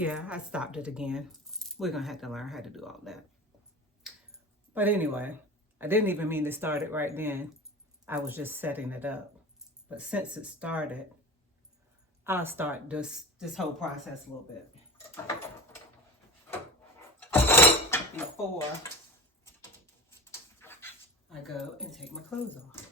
Yeah, I stopped it again. We're gonna have to learn how to do all that. But anyway, I didn't even mean to start it right then. I was just setting it up. But since it started, I'll start this whole process a little bit. Before I go and take my clothes off.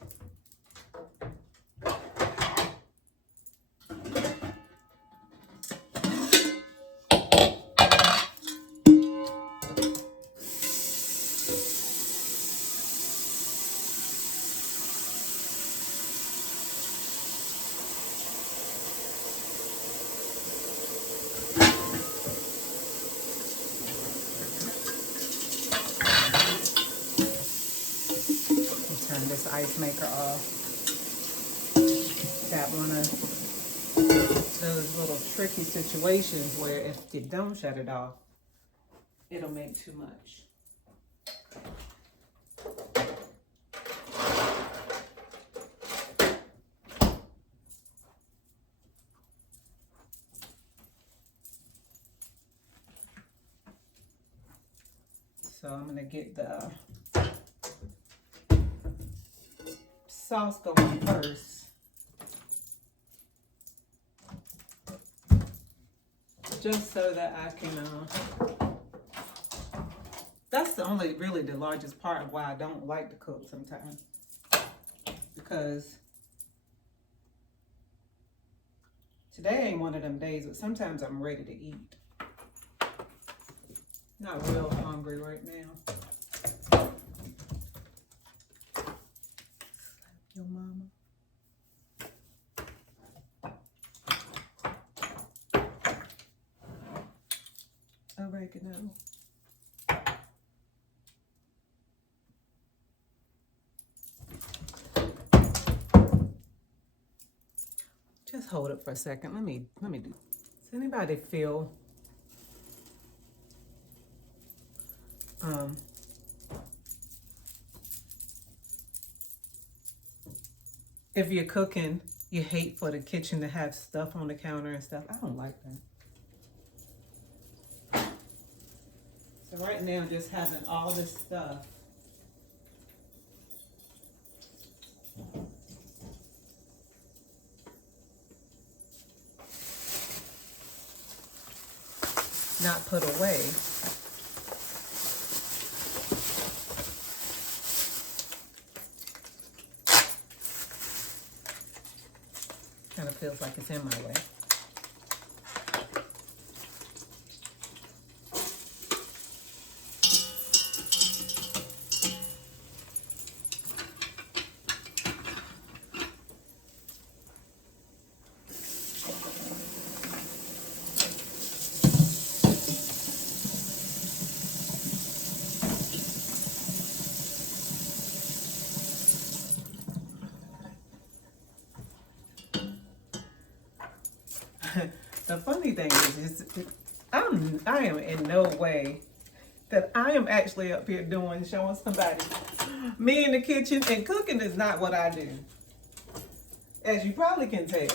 Turn this ice maker off. Got one of those little tricky situations where if you don't shut it off, it'll make too much. So I'm gonna get the sauce going first. Just so that I can, that's the only really the largest part of why I don't like to cook sometimes. Because today ain't one of them days, but sometimes I'm ready to eat. Not real hungry right now. Your mama. Oregano. Just hold it for a second. Let me do. Does anybody feel if you're cooking, you hate for the kitchen to have stuff on the counter and stuff? I don't like that. So right now, just having all this stuff. Not put away. Kind of feels like it's in my way. The funny thing is I am in no way that I am actually up here showing somebody me in the kitchen, and cooking is not what I do. As you probably can tell.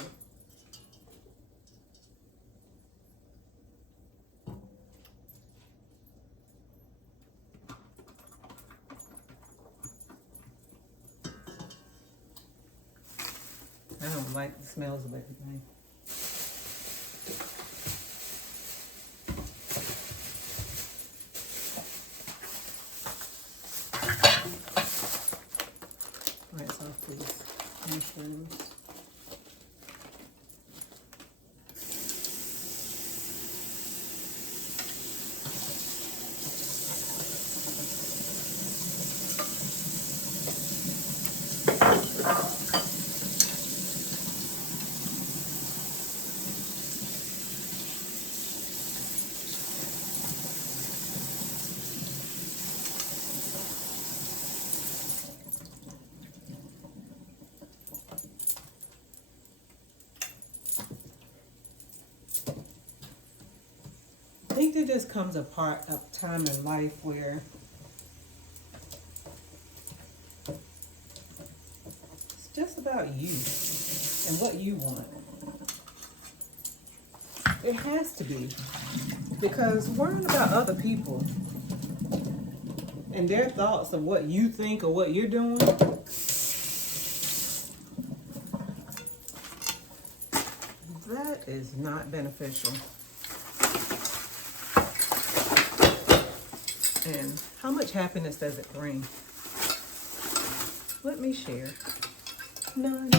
I don't like the smells of everything. Rinse off these mushrooms. I think that this comes a part of time in life where it's just about you and what you want. It has to be. Because worrying about other people and their thoughts of what you think or what you're doing, that is not beneficial. And how much happiness does it bring? Let me share. None.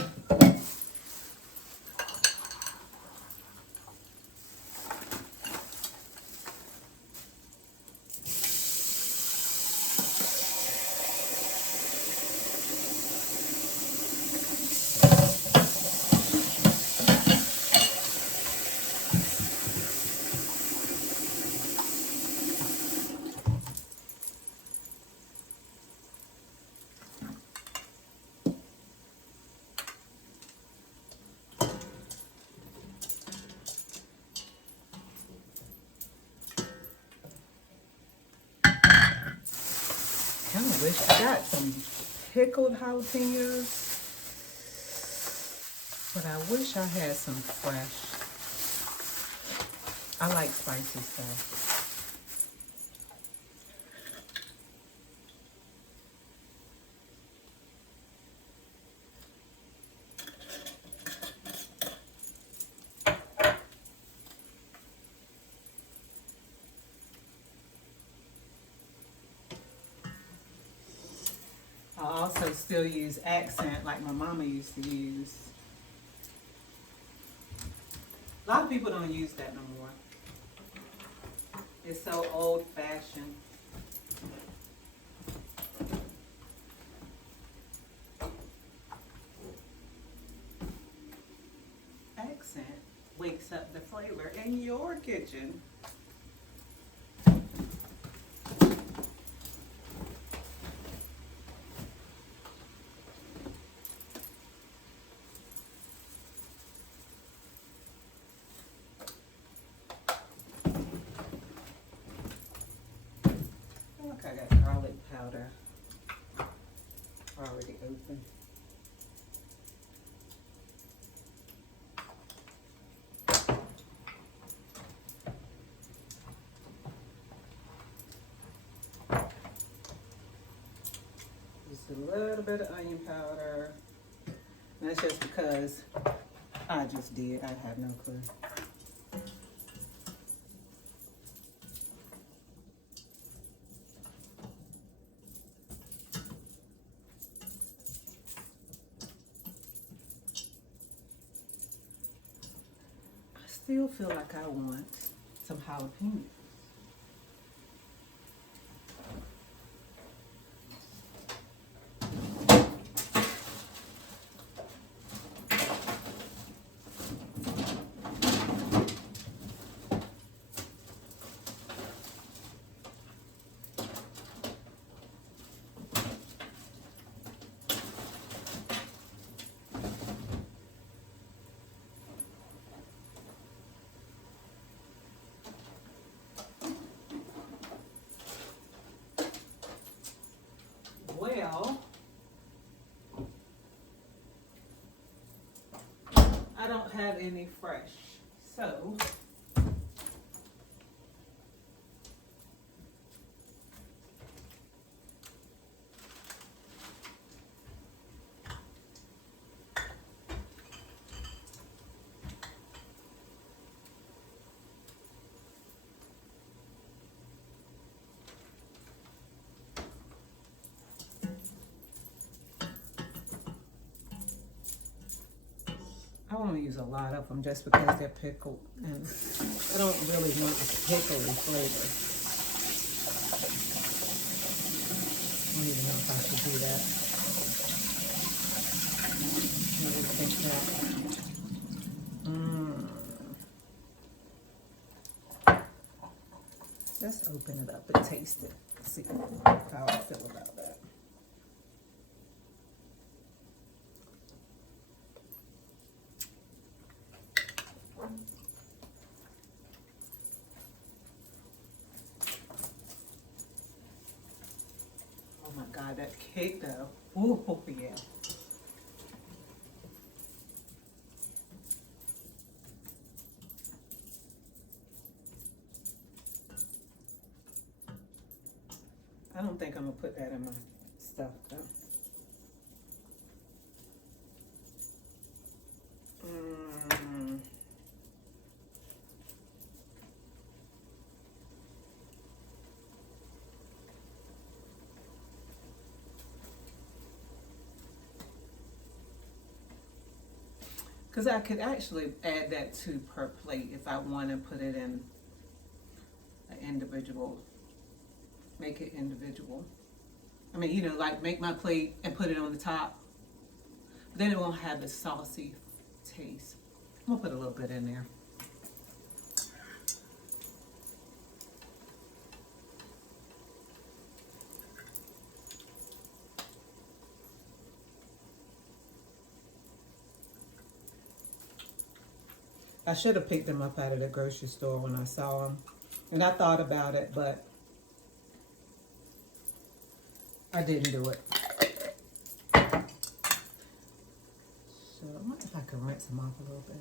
I kind of wish I got some pickled jalapenos, but I wish I had some fresh. I like spicy stuff. I also still use accent like my mama used to use. A lot of people don't use that no more. It's so old fashioned. Accent wakes up the flavor in your kitchen. Look, I got garlic powder already open. Just a little bit of onion powder. And that's just because I just did. I have no clue. I still feel like I want some jalapenos. Well, I don't have any fresh, so I want to use a lot of them just because they're pickled, and I don't really want a pickly flavor. I don't even know if I should do that. Let me take that. Let's open it up and taste it. See how I feel about that. Oh my God, that cake though. Ooh, yeah. I don't think I'm gonna put that in my stuff though. Because I could actually add that to per plate if I want to put it in an individual, make it individual. I mean, you know, like make my plate and put it on the top. But then it won't have a saucy taste. I'm gonna put a little bit in there. I should have picked them up out of the grocery store when I saw them. And I thought about it, but I didn't do it. So I wonder if I can rinse them off a little bit.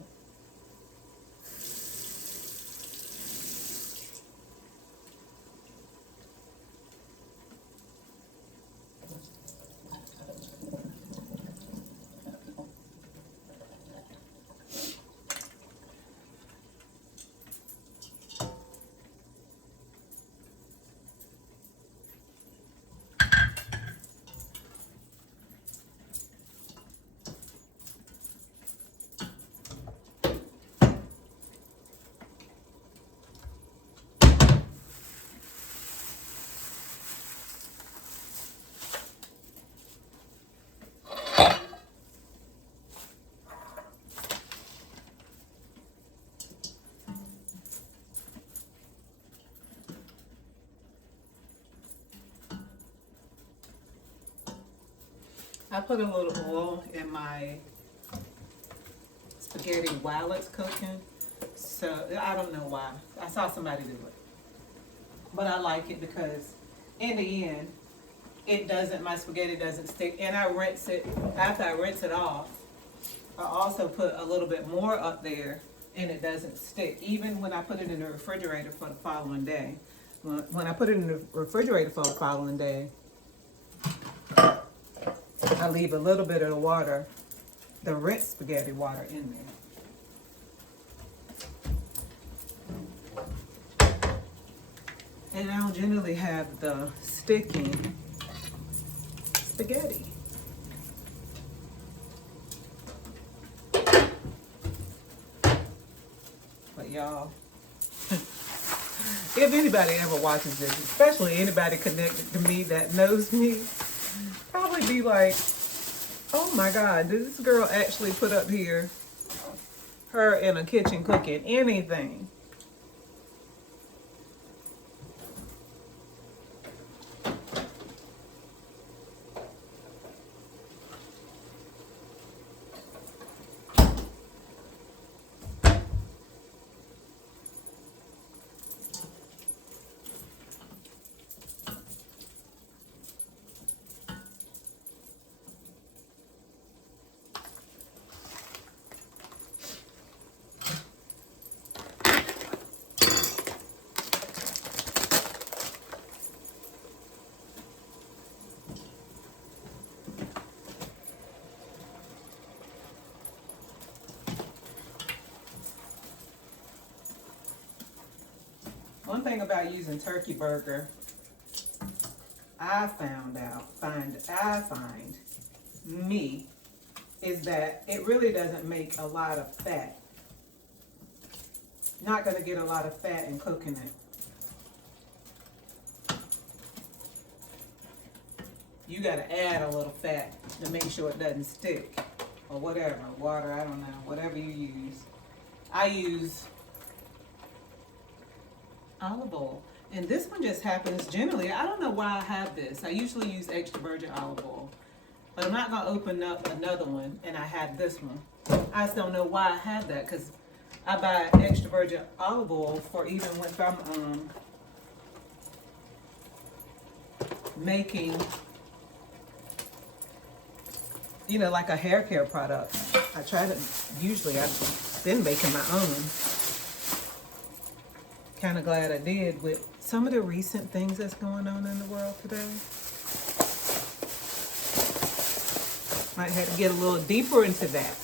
I put a little oil in my spaghetti while it's cooking. So I don't know why. I saw somebody do it. But I like it because in the end, it doesn't, my spaghetti doesn't stick. And I rinse it, after I rinse it off, I also put a little bit more up there and it doesn't stick. Even when I put it in the refrigerator for the following day. When I put it in the refrigerator for the following day, I leave a little bit of the water, the rinsed spaghetti water in there. And I don't generally have the sticking spaghetti. But y'all, if anybody ever watches this, especially anybody connected to me that knows me, probably be like, oh my God, did this girl actually put up here her in a kitchen cooking anything? One thing about using turkey burger, I find me, is that it really doesn't make a lot of fat. Not going to get a lot of fat in cooking it. You got to add a little fat to make sure it doesn't stick, or whatever, water, I don't know, whatever you use. I use olive oil, and this one just happens generally. I don't know why I have this. I usually use extra virgin olive oil, but I'm not going to open up another one and I have this one. I just don't know why I have that, because I buy extra virgin olive oil for even if I'm making, you know, like a hair care product. I try to, usually I've been making my own kind of glad I did with some of the recent things that's going on in the world today. Might have to get a little deeper into that.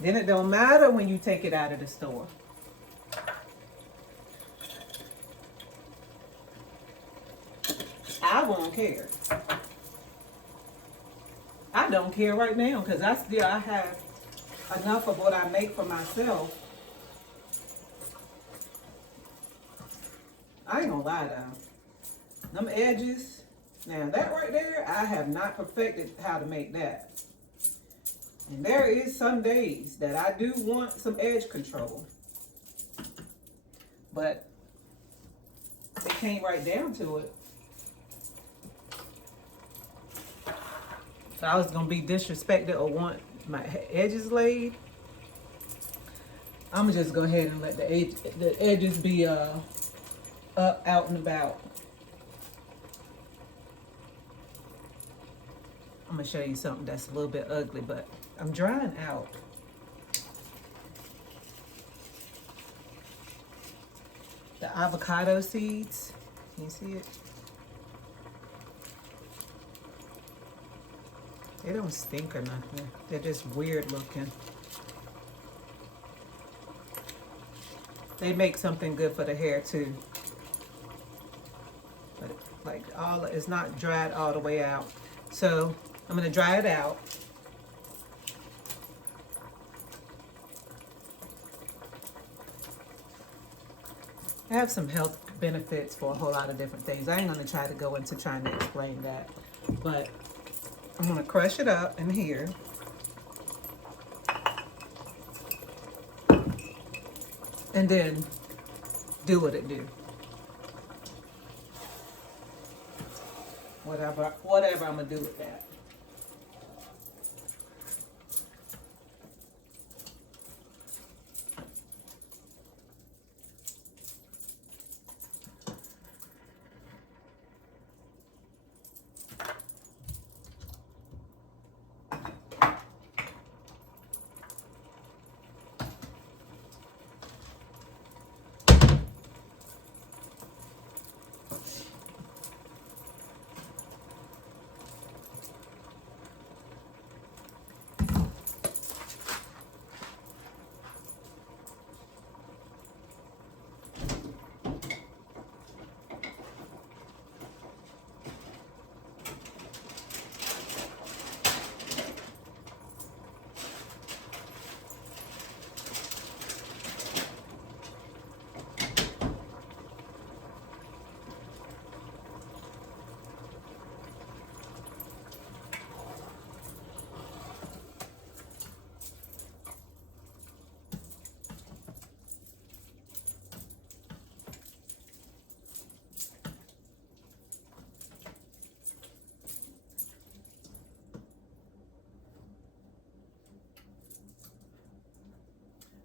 Then it don't matter when you take it out of the store. I won't care. I don't care right now because I have enough of what I make for myself. I ain't gonna lie though. Them edges, now that right there, I have not perfected how to make that. And there is some days that I do want some edge control. But it came right down to it. So I was gonna be disrespected or want my edges laid. I'm gonna just go ahead and let the edges be up, out and about. I'm gonna show you something that's a little bit ugly, but I'm drying out. The avocado seeds. Can you see it? They don't stink or nothing. They're just weird looking. They make something good for the hair too. But like it's not dried all the way out. So I'm gonna dry it out. I have some health benefits for a whole lot of different things. I ain't gonna try to go into trying to explain that, but I'm gonna crush it up in here. And then do what it do. Whatever I'm gonna do with that.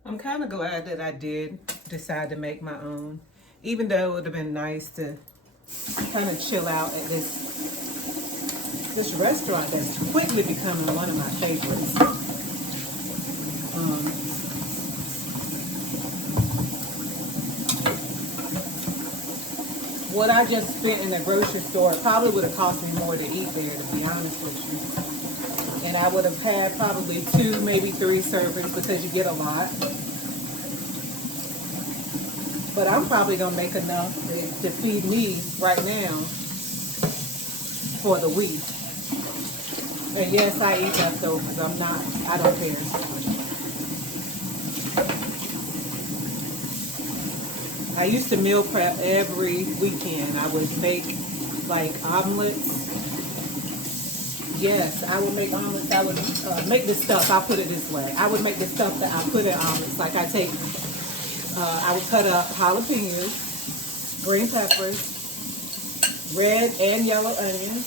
I'm kind of glad that I did decide to make my own, even though it would have been nice to kind of chill out at this restaurant that's quickly becoming one of my favorites. What I just spent in the grocery store probably would have cost me more to eat there, to be honest with you. And I would have had probably 2, maybe 3 servings because you get a lot. But I'm probably going to make enough to feed me right now for the week. And yes, I eat leftovers. I don't care. I used to meal prep every weekend. I would make like omelets. Yes, I would make omelets. I would make the stuff. I'll put it this way. I would make the stuff that I put in omelets. Like I would cut up jalapenos, green peppers, red and yellow onions.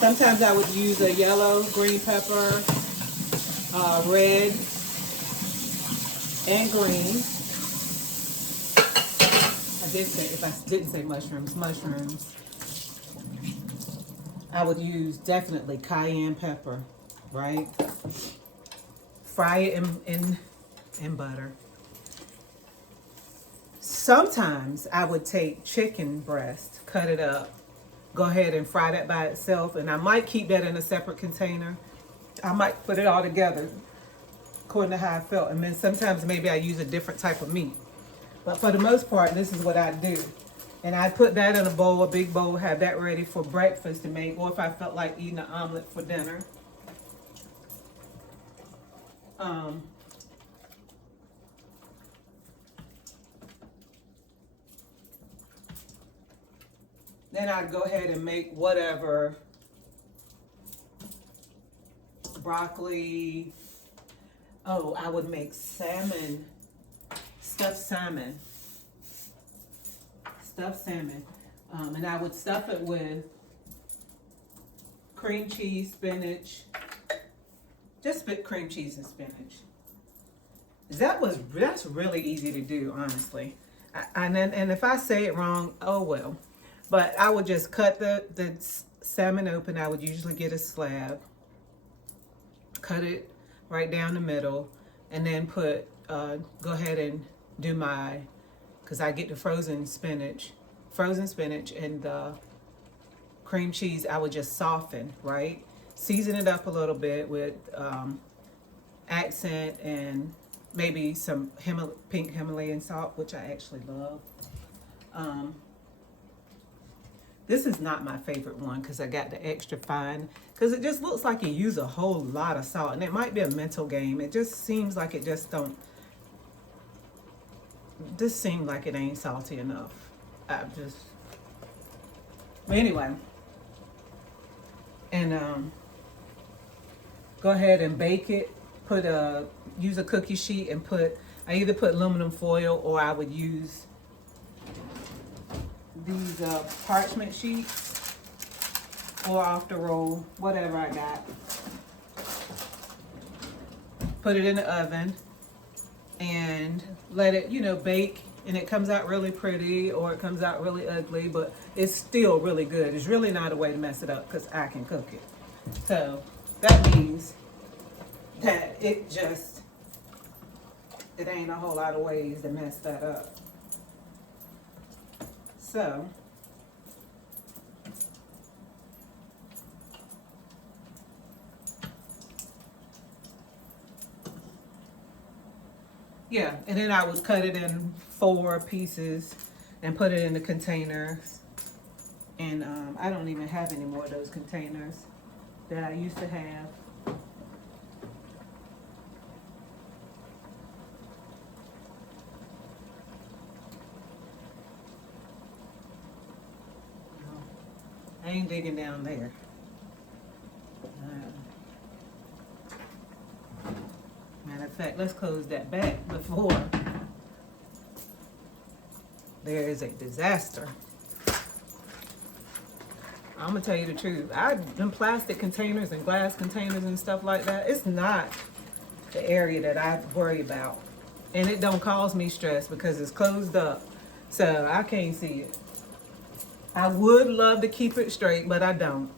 Sometimes I would use a yellow, green pepper, red, and green. If I didn't say mushrooms. I would use definitely cayenne pepper, right? Fry it in butter. Sometimes I would take chicken breast, cut it up, go ahead and fry that by itself, and I might keep that in a separate container. I might put it all together according to how I felt, and then sometimes maybe I use a different type of meat. But for the most part, this is what I do. And I put that in a bowl, a big bowl, have that ready for breakfast to make, or if I felt like eating an omelet for dinner. Then I'd go ahead and make whatever, broccoli. Oh, I would make salmon, stuffed salmon. Stuffed salmon. And I would stuff it with cream cheese, spinach. Just put cream cheese and spinach. That's really easy to do, honestly. And if I say it wrong, oh well. But I would just cut the salmon open. I would usually get a slab, cut it right down the middle, and then put, go ahead and do my, because I get the frozen spinach and the cream cheese. I would just soften, right? Season it up a little bit with accent and maybe some pink Himalayan salt, which I actually love. This is not my favorite one because I got the extra fine, because it just looks like you use a whole lot of salt, and it might be a mental game. It just seems like it just don't, this seems like it ain't salty enough. Anyway, and go ahead and bake it. Use a cookie sheet and I either put aluminum foil, or I would use these parchment sheets, or off the roll, whatever I got. Put it in the oven and let it, bake, and it comes out really pretty or it comes out really ugly, but it's still really good. It's really not a way to mess it up because I can cook it. So that means that it ain't a whole lot of ways to mess that up. So yeah, and then I would cut it in 4 pieces and put it in the containers. And I don't even have any more of those containers that I used to have. I ain't digging down there. Matter of fact, let's close that back before there is a disaster. I'm gonna tell you the truth. Them plastic containers and glass containers and stuff like that, it's not the area that I worry about. And it don't cause me stress because it's closed up. So I can't see it. I would love to keep it straight, but I don't.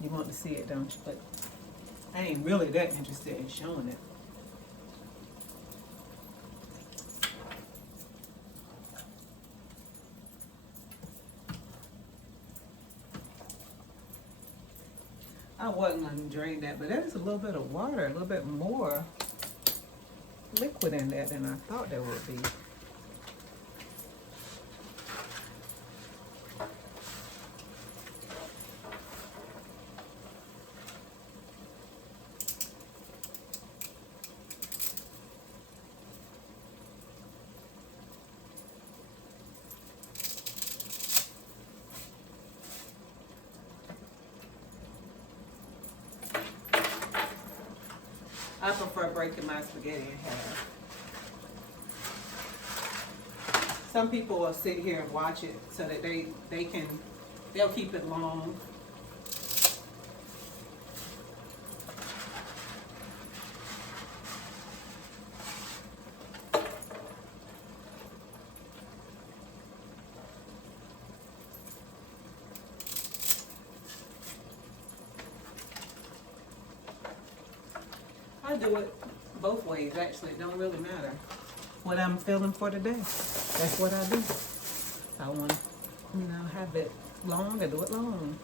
You want to see it, don't you? But I ain't really that interested in showing it. I wasn't going to drain that, but there's a little bit of water, a little bit more liquid in that than I thought there would be. I prefer breaking my spaghetti in half. Some people will sit here and watch it so that they'll keep it long. I do it both ways, actually. It don't really matter. what I'm feeling for today. That's what I do. I want to, have it long, I do it long.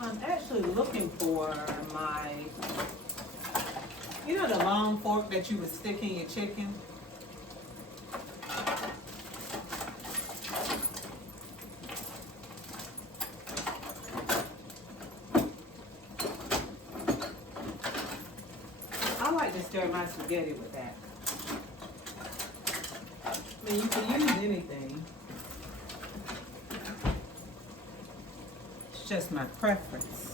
I'm actually looking for my, the long fork that you would stick in your chicken. I like to stir my spaghetti with that. I mean, you can use anything. It's just my preference.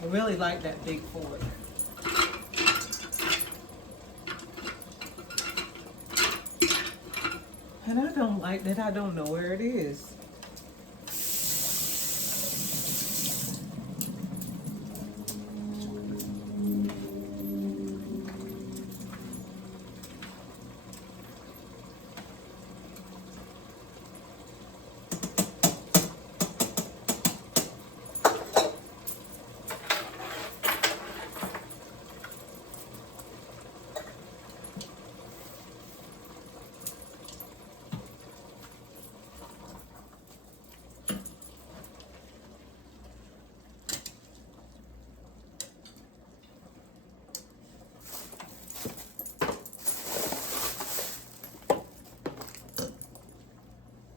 I really like that big fork. And I don't like that I don't know where it is.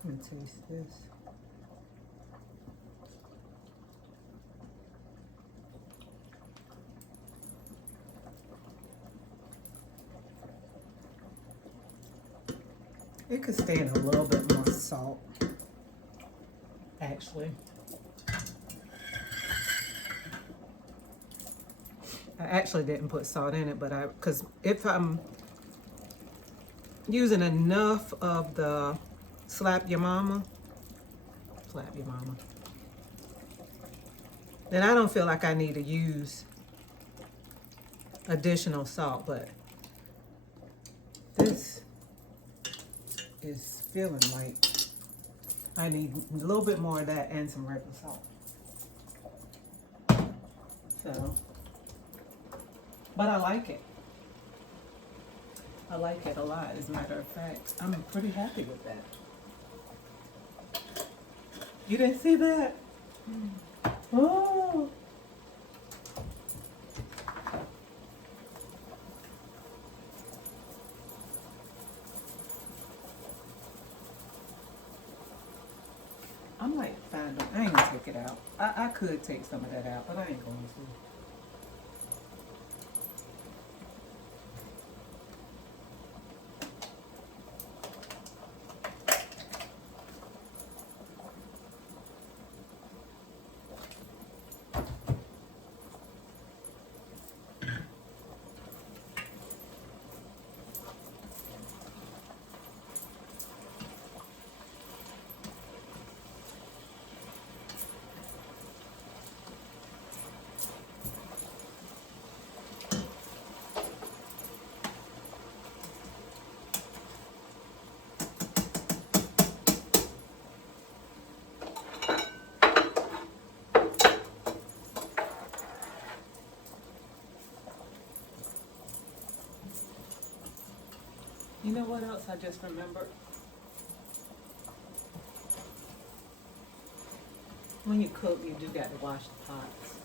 Let me taste this. It could stand a little bit more salt, actually. I actually didn't put salt in it, but because if I'm using enough of the slap your mama, then I don't feel like I need to use additional salt, but this is feeling like I need a little bit more of that and some regular salt. So, but I like it. I like it a lot, as a matter of fact. I'm pretty happy with that. You didn't see that? Oh. I might find them. I ain't gonna take it out. I could take some of that out, but I ain't going to. You know what else I just remembered? When you cook, you do got to wash the pots.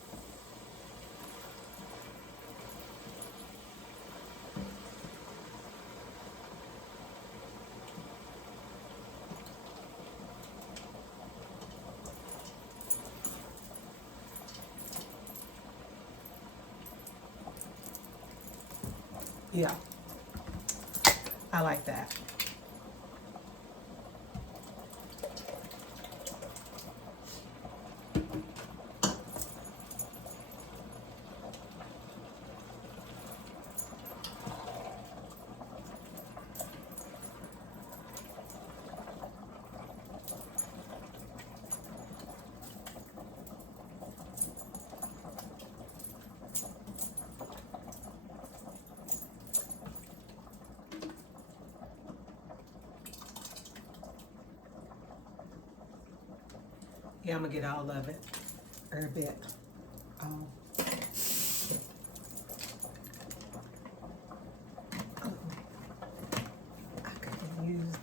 Yeah, I like that. Yeah, I'm gonna get all of it, or a bit. Um, I could use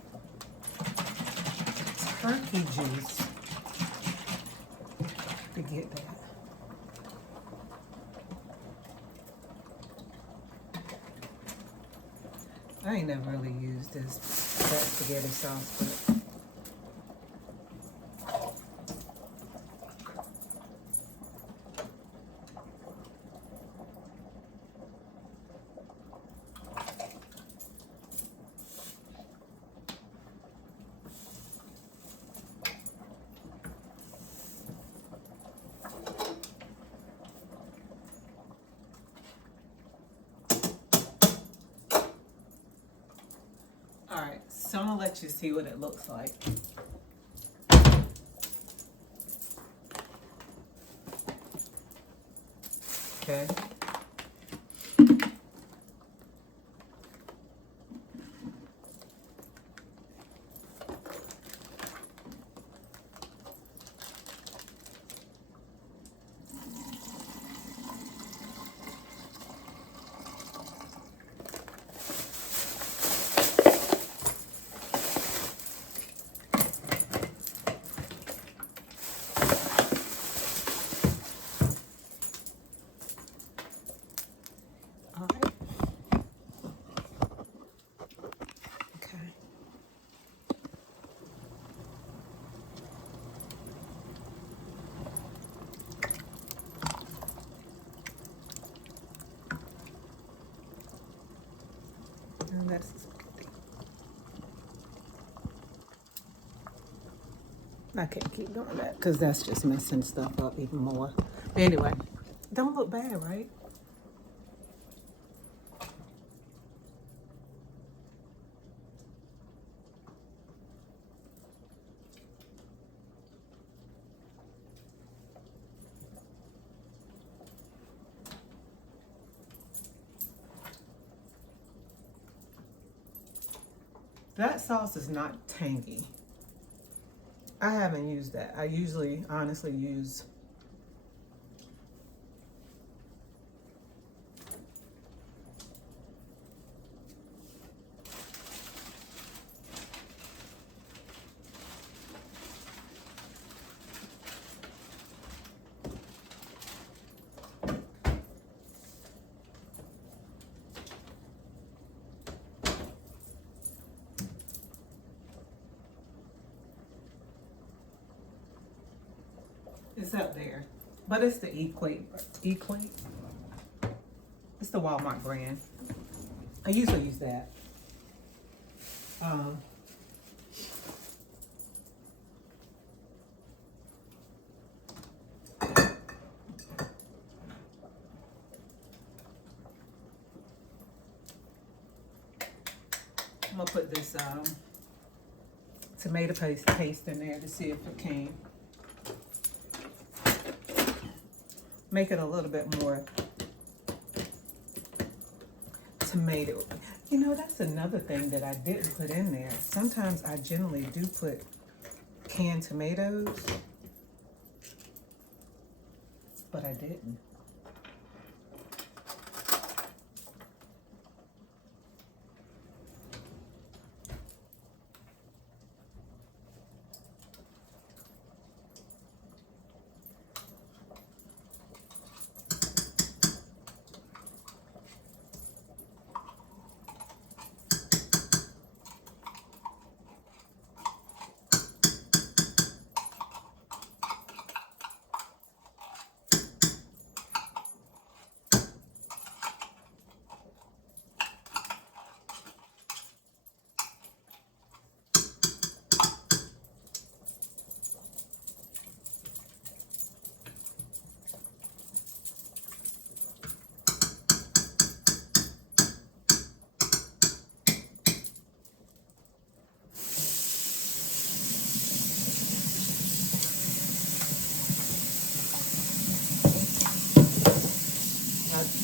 turkey juice to get that. I ain't never really used that spaghetti sauce, but all right. So I'm gonna let you see what it looks like. Okay. All right. Okay. And that's spaghetti. I can't keep doing that because that's just messing stuff up even more. But anyway, don't look bad, right? That sauce is not tangy. I haven't used that. I usually, honestly, use it's up there, but it's the Equate. Equate. It's the Walmart brand. I usually use that. Um, I'm gonna put this tomato paste in there to see if it can make it a little bit more tomato. You know, that's another thing that I didn't put in there. Sometimes I generally do put canned tomatoes, but I didn't.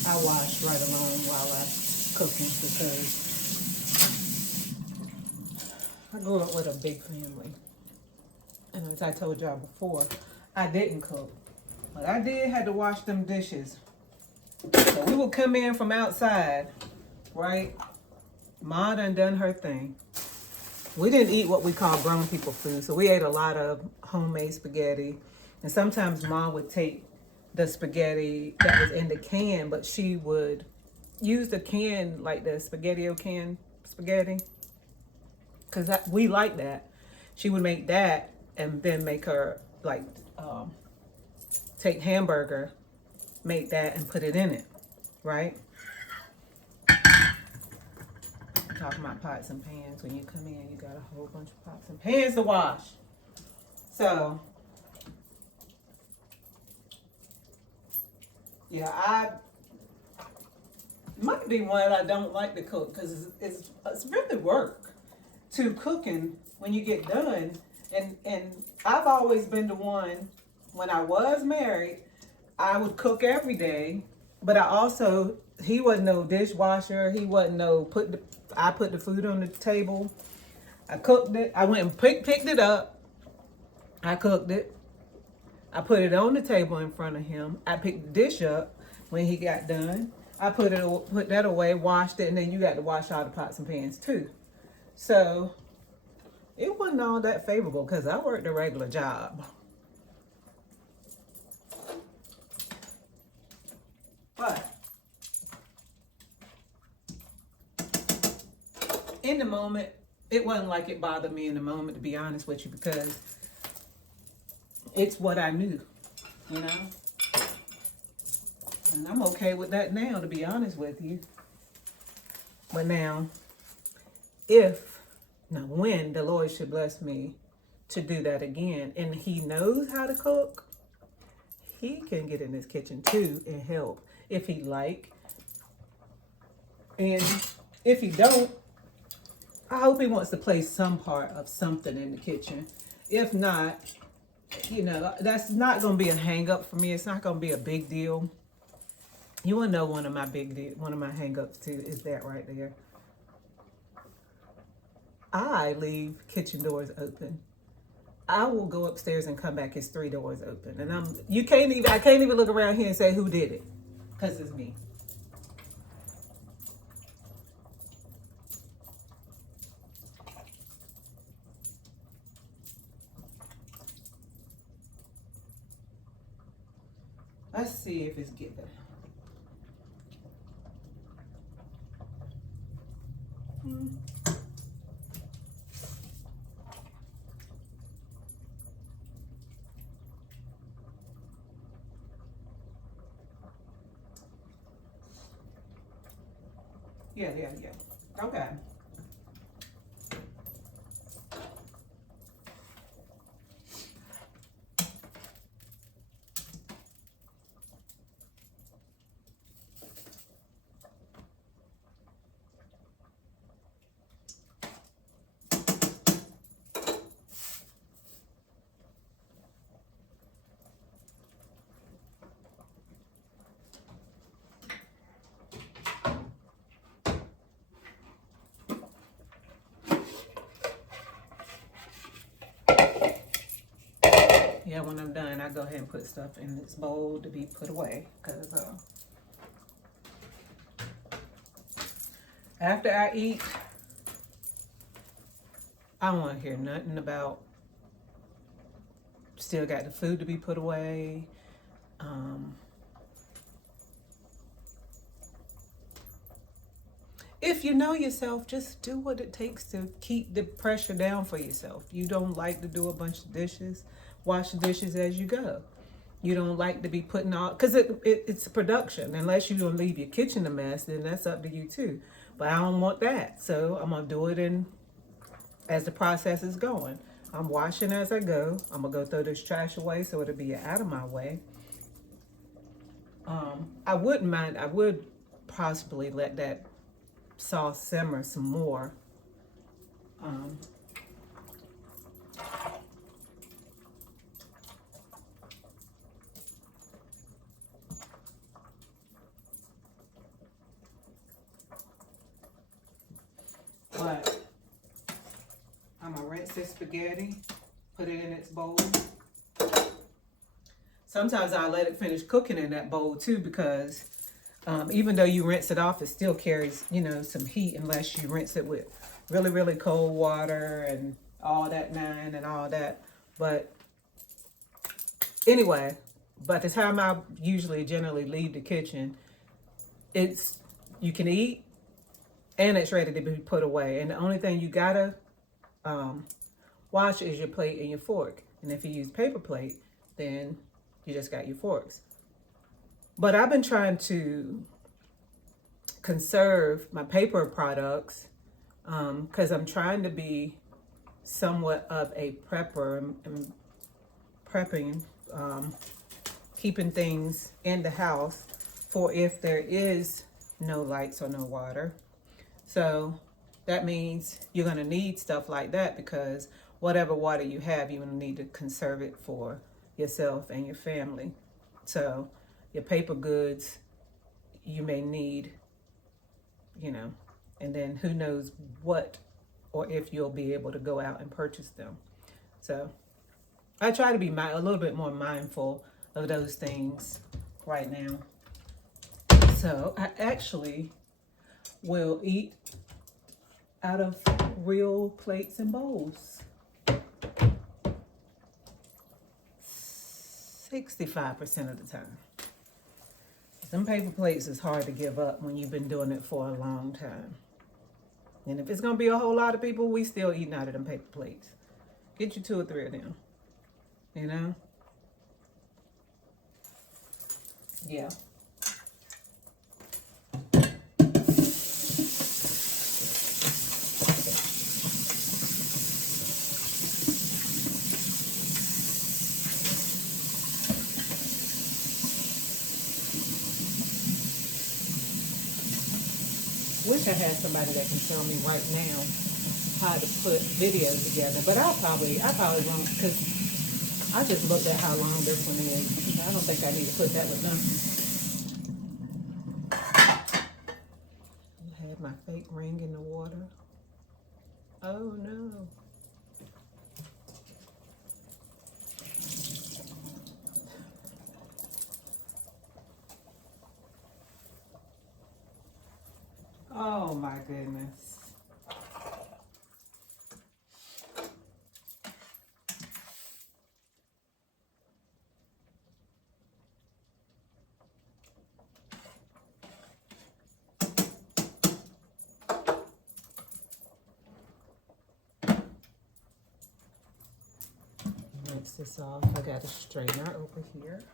I wash right along while I'm cooking because I grew up with a big family and as I told y'all before, I didn't cook. But I did have to wash them dishes. So we would come in from outside, right? Ma done her thing. We didn't eat what we call grown people food, so we ate a lot of homemade spaghetti. And sometimes Ma would take the spaghetti that was in the can, but she would use the can, like the SpaghettiO can spaghetti, because we like that. She would make that and then make her, like, take hamburger, make that and put it in it, right? Talking about pots and pans. When you come in, you got a whole bunch of pots and pans to wash. So, yeah, I might be one I don't like to cook because it's really work to cooking when you get done. And I've always been the one, when I was married, I would cook every day, but I also, he wasn't no dishwasher. He wasn't no I put the food on the table. I cooked it. I went and picked it up. I cooked it. I put it on the table in front of him. I picked the dish up when he got done. I put that away, washed it, and then you got to wash all the pots and pans too. So it wasn't all that favorable because I worked a regular job. But in the moment, it wasn't like it bothered me in the moment, to be honest with you, because it's what I knew, you know? And I'm okay with that now, to be honest with you. But now, when the Lord should bless me to do that again, and he knows how to cook, he can get in his kitchen too and help if he like. And if he don't, I hope he wants to play some part of something in the kitchen. If not, you know, that's not going to be a hang up for me. It's not going to be a big deal. You want to know one of my hang ups too is that right there. I leave kitchen doors open. I will go upstairs and come back, it's 3 doors open. And I can't even look around here and say who did it, because it's me. Let's see if it's getting. Yeah. Okay. Yeah, when I'm done, I go ahead and put stuff in this bowl to be put away. Because after I eat, I don't want to hear nothing about still got the food to be put away. If you know yourself, just do what it takes to keep the pressure down for yourself. You don't like to do a bunch of dishes, wash the dishes as you go. You don't like to be putting all, because it's a production. Unless you're going to leave your kitchen a mess, then that's up to you too. But I don't want that. So I'm going to do it as the process is going. I'm washing as I go. I'm going to go throw this trash away so it'll be out of my way. I wouldn't mind, I would possibly let that sauce simmer some more. But I'm gonna rinse this spaghetti, put it in its bowl. Sometimes I let it finish cooking in that bowl too, because even though you rinse it off, it still carries, you know, some heat unless you rinse it with really, really cold water and all that nine and all that. But anyway, by the time I generally leave the kitchen, you can eat and it's ready to be put away. And the only thing you gotta wash is your plate and your fork. And if you use paper plate, then you just got your forks. But I've been trying to conserve my paper products because I'm trying to be somewhat of a prepper and prepping, keeping things in the house for if there is no lights or no water. So that means you're going to need stuff like that, because whatever water you have, you're going to need to conserve it for yourself and your family. So your paper goods you may need, you know, and then who knows what or if you'll be able to go out and purchase them. So I try to be a little bit more mindful of those things right now. So I actually will eat out of real plates and bowls. 65% of the time. Some paper plates is hard to give up when you've been doing it for a long time. And if it's gonna be a whole lot of people, we still eating out of them paper plates. Get you 2 or 3 of them, you know? Yeah. Wish I had somebody that can tell me right now how to put videos together, but I probably won't, because I just looked at how long this one is. I don't think I need to put that with nothing. I had my fake ring in the water. Oh no. Oh my goodness. Rinse this off. I got a strainer over here.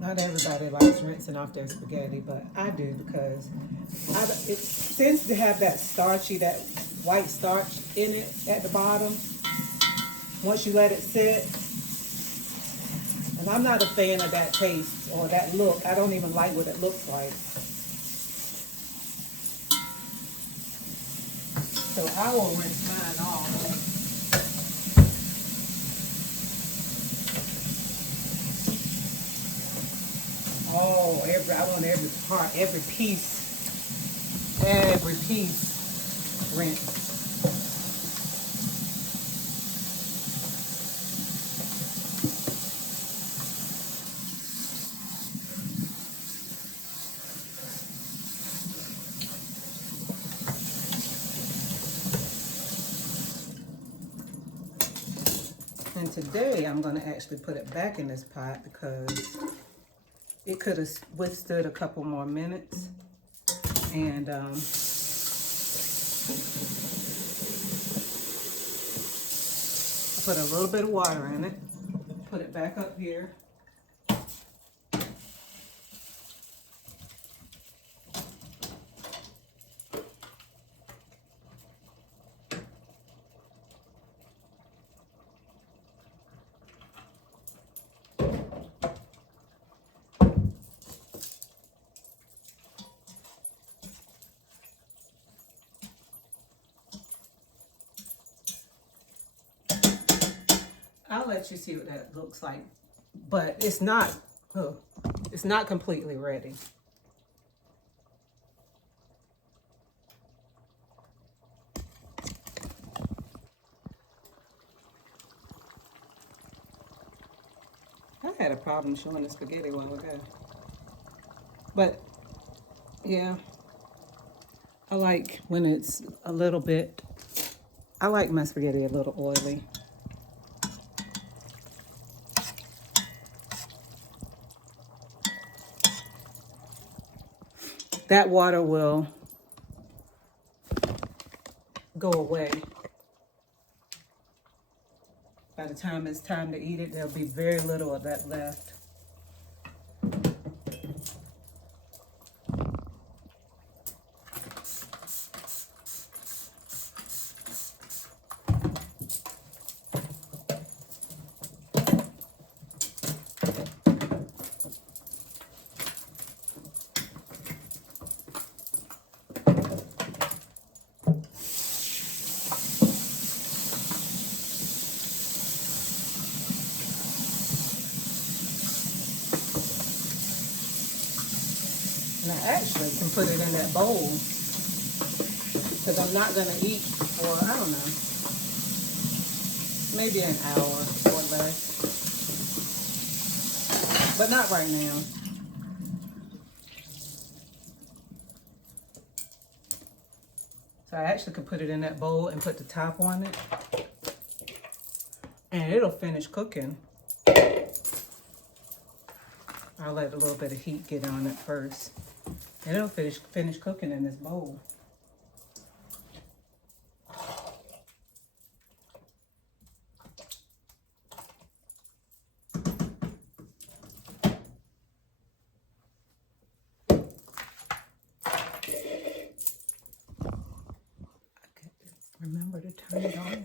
Not everybody likes rinsing off their spaghetti, but I do, because it tends to have that white starch in it at the bottom once you let it sit. And I'm not a fan of that taste or that look. I don't even like what it looks like. So I will rinse mine off. Oh, I want every part, every piece rinsed. And today I'm going to actually put it back in this pot because it could have withstood a couple more minutes. And I put a little bit of water in it. Put it back up here. I'll let you see what that looks like but it's not completely ready. I had a problem showing the spaghetti while ago. But yeah, I like when it's a little bit, I like my spaghetti a little oily. That water will go away. By the time it's time to eat it, there'll be very little of that left. And I actually can put it in that bowl because I'm not going to eat for, I don't know, maybe an hour or less. But not right now. So I actually could put it in that bowl and put the top on it. And it'll finish cooking. I'll let a little bit of heat get on it first. And it'll finish cooking in this bowl. Remember to turn it on.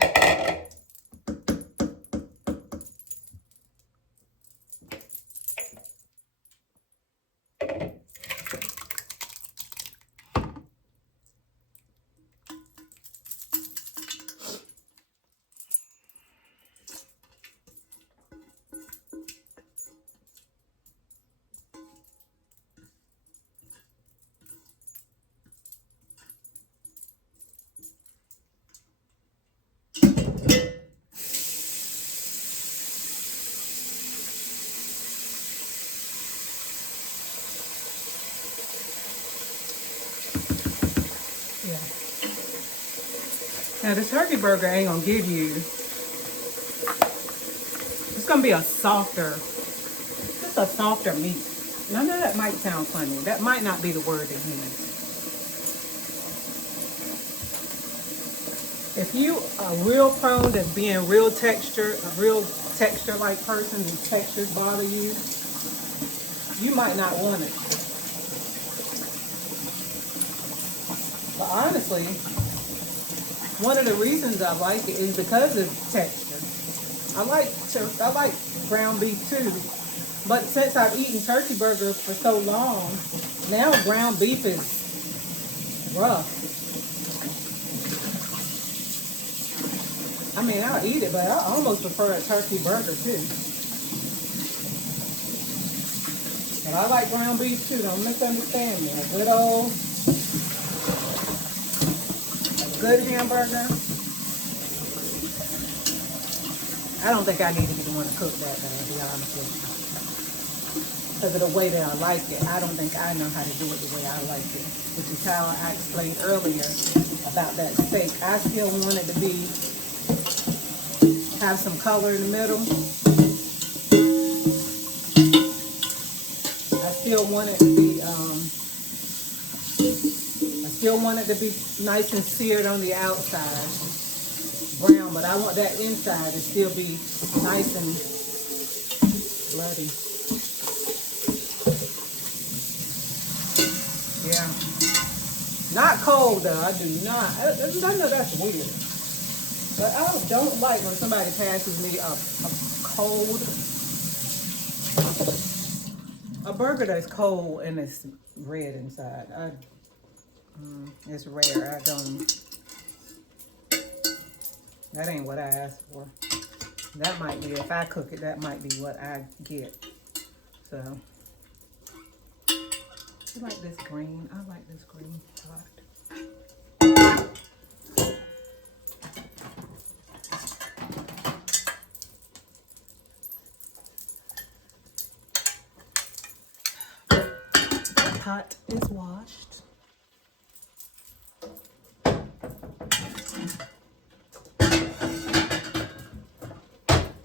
Yeah. Now this turkey burger ain't gonna give you, it's gonna be a softer, just a softer meat. And I know that might sound funny. That might not be the word to use. If you are real prone to being real texture-like person and textures bother you, you might not want it. But honestly, one of the reasons I like it is because of texture. I like ground beef too, but since I've eaten turkey burger for so long, now ground beef is rough. I mean, I'll eat it, but I almost prefer a turkey burger too. But I like ground beef too, don't misunderstand me. A good hamburger. I don't think I need to be the one to cook that, though, to be honest with you. Because of the way that I like it, I don't think I know how to do it the way I like it. Which is how I explained earlier about that steak. I still want it to have some color in the middle. I still want it to be nice and seared on the outside, brown, but I want that inside to still be nice and bloody. Yeah. Not cold though, I do not. I know that's weird. But I don't like when somebody passes me a burger that's cold and it's red inside. It's rare. That ain't what I asked for. That might be, if I cook it, that might be what I get. So, you like this green? I like this green pot. The pot is washed.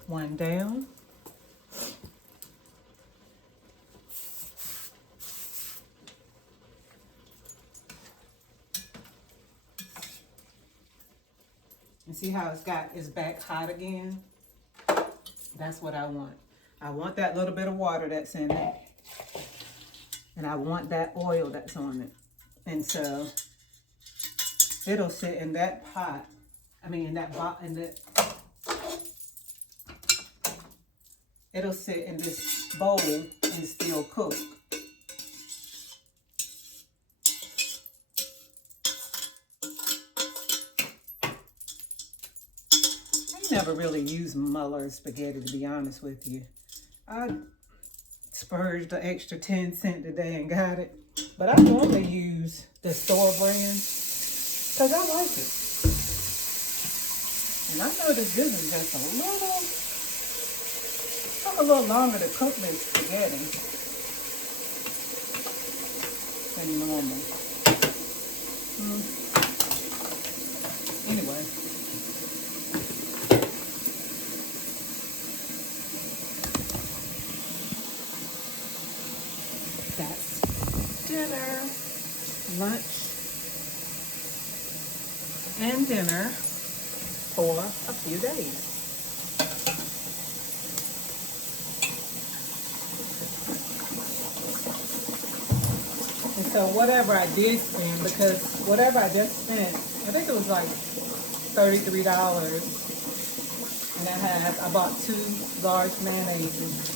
One down. And see how it's back hot again? That's what I want. I want that little bit of water that's in it. And I want that oil that's on it. And so it'll sit in that pot. I mean, in that it'll sit in this bowl and still cook. I never really used Muller spaghetti, to be honest with you. I spurged the extra 10 cents today and got it. But I normally use the store brand because I like it. And I know this is just took a little longer to cook this spaghetti than normal. Anyway. That's dinner, lunch, and dinner for a few days. And so whatever I did spend, because whatever I just spent, I think it was like $33 and I bought 2 large mayonnaises.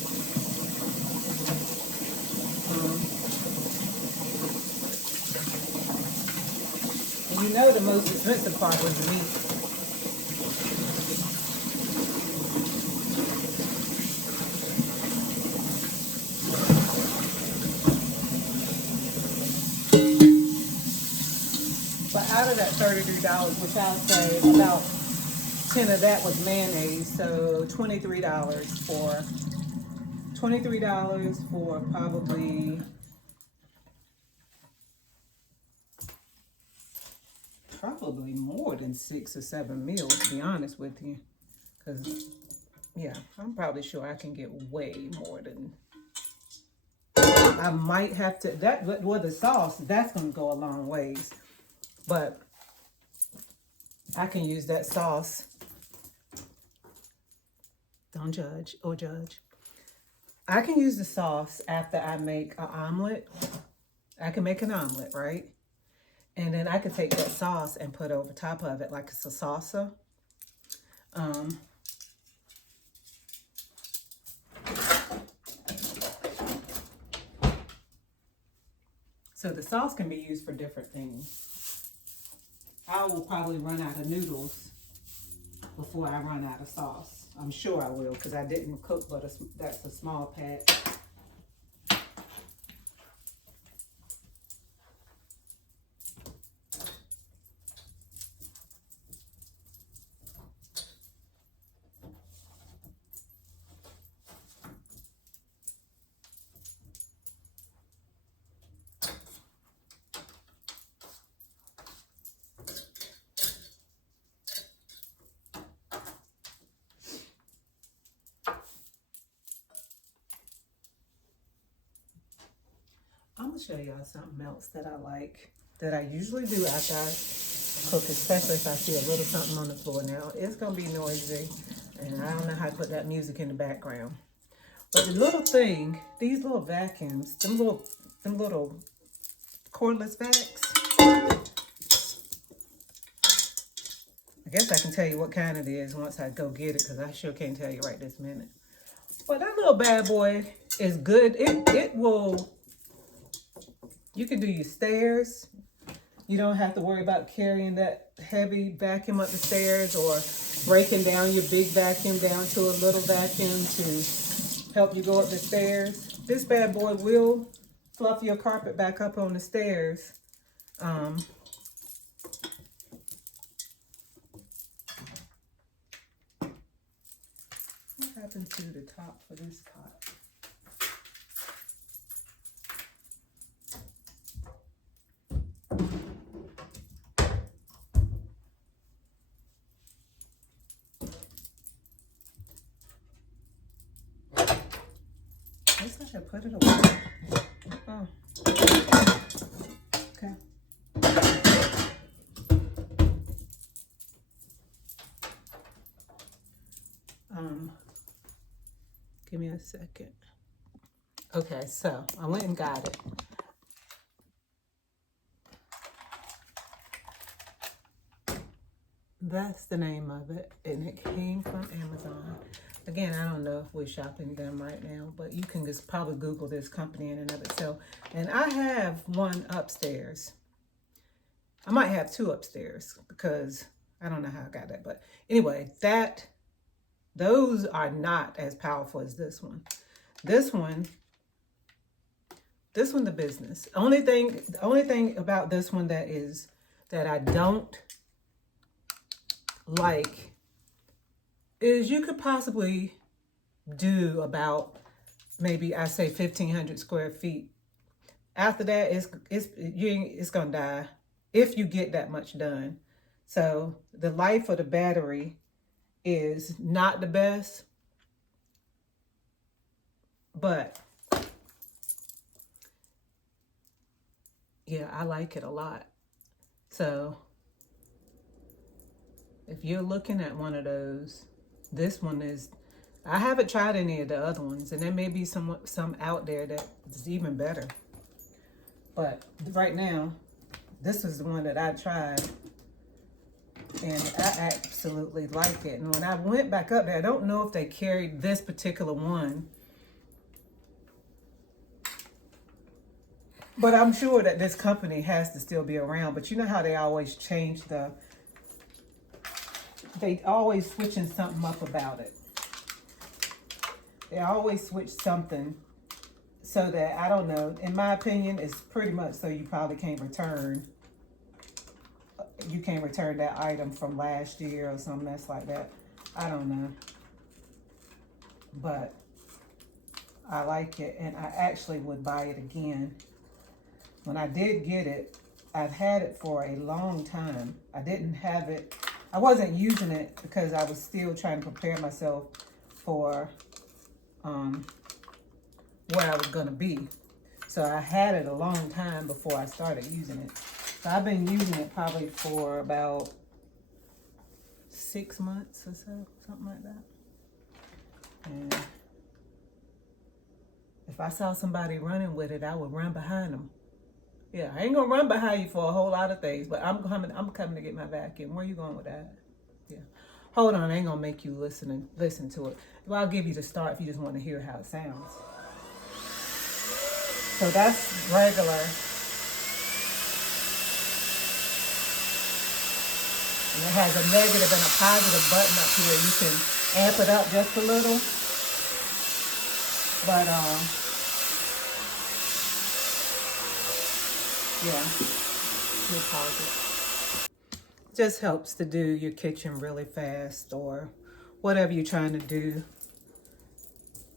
And you know the most expensive part was the meat. But out of that $33, which I'll say about 10 of that was mayonnaise, so $23 for probably more than 6 or 7 meals, to be honest with you. Because, yeah, I'm probably sure I can get way more than, I might have to, with the sauce, that's going to go a long ways. But I can use that sauce. Don't judge or judge. I can use the sauce after I make an omelet. I can make an omelet, right? And then I could take that sauce and put over top of it like it's a salsa. So the sauce can be used for different things. I will probably run out of noodles before I run out of sauce. I'm sure I will, because I didn't cook, but that's a small pack. I'm gonna show y'all something else that I like, that I usually do after I cook, especially if I see a little something on the floor. Now, it's gonna be noisy, and I don't know how to put that music in the background. But the little thing, these little vacuums, them little cordless vacs, I guess I can tell you what kind it is once I go get it, because I sure can't tell you right this minute. But that little bad boy is good. It will, you can do your stairs. You don't have to worry about carrying that heavy vacuum up the stairs, or breaking down your big vacuum down to a little vacuum to help you go up the stairs. This bad boy will fluff your carpet back up on the stairs. What happened to the top for this pot? I guess I should put it away. Oh. Okay. Give me a second. Okay, so I went and got it. That's the name of it, and it came from Amazon. Again, I don't know if we're shopping them right now, but you can just probably Google this company in and of itself. And I have one upstairs. I might have two upstairs because I don't know how I got that. But anyway, those are not as powerful as this one. This one, the business. The only thing about this one that I don't like is you could possibly do about, maybe I say 1,500 square feet. After that, it's gonna die if you get that much done. So the life of the battery is not the best, but yeah, I like it a lot. So if you're looking at one of those, this one is, I haven't tried any of the other ones, and there may be some out there that is even better. But right now, this is the one that I tried, and I absolutely like it. And when I went back up there, I don't know if they carried this particular one, but I'm sure that this company has to still be around. But you know how they always change they always switching something up about it. They always switch something so that, I don't know, in my opinion, it's pretty much so you probably can't return. You can't return that item from last year or some mess like that. I don't know. But I like it, and I actually would buy it again. When I did get it, I've had it for a long time. I wasn't using it because I was still trying to prepare myself for where I was going to be. So I had it a long time before I started using it. So I've been using it probably for about 6 months or so, something like that. And if I saw somebody running with it, I would run behind them. Yeah, I ain't gonna run behind you for a whole lot of things, but I'm coming to get my vacuum. Where you going with that? Yeah. Hold on, I ain't gonna make you listen to it. Well, I'll give you the start if you just want to hear how it sounds. So that's regular. And it has a negative and a positive button up here. You can amp it up just a little. But yeah, we'll pause it. Just helps to do your kitchen really fast, or whatever you're trying to do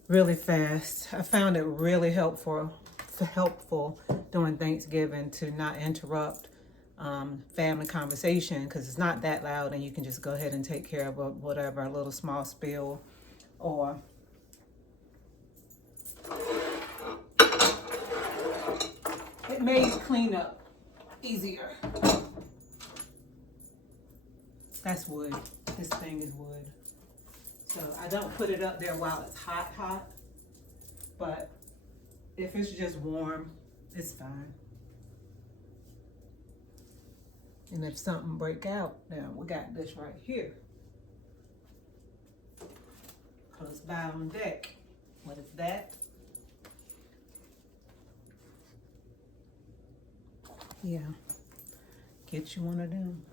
really fast. I found it really helpful during Thanksgiving to not interrupt family conversation, because it's not that loud, and you can just go ahead and take care of whatever, a little small spill, or it made cleanup easier. That's wood. This thing is wood. So I don't put it up there while it's hot, but if it's just warm, it's fine. And if something break out, now we got this right here. Close by on deck. What is that? Yeah, get you one of them.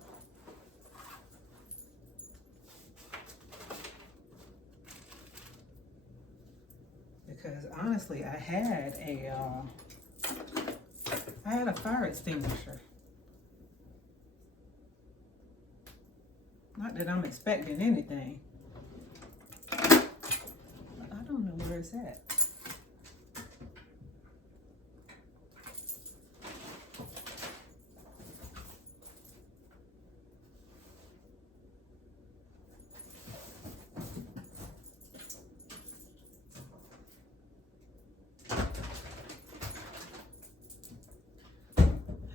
honestly, I had a fire extinguisher. Not that I'm expecting anything. But I don't know where it's at.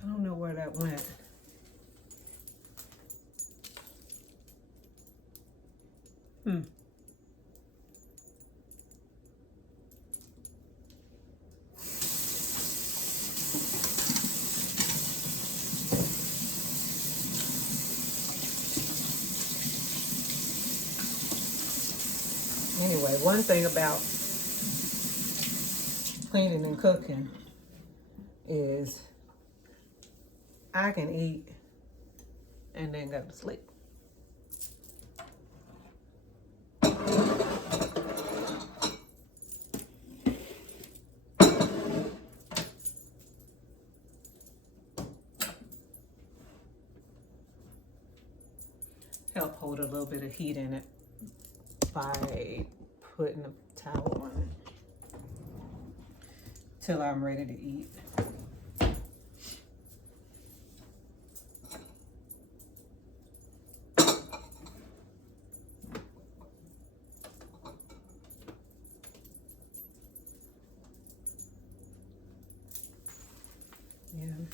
I don't know where that went. Anyway, one thing about cleaning and cooking is I can eat and then go to sleep. Help hold a little bit of heat in it by putting a towel on it till I'm ready to eat. Yeah.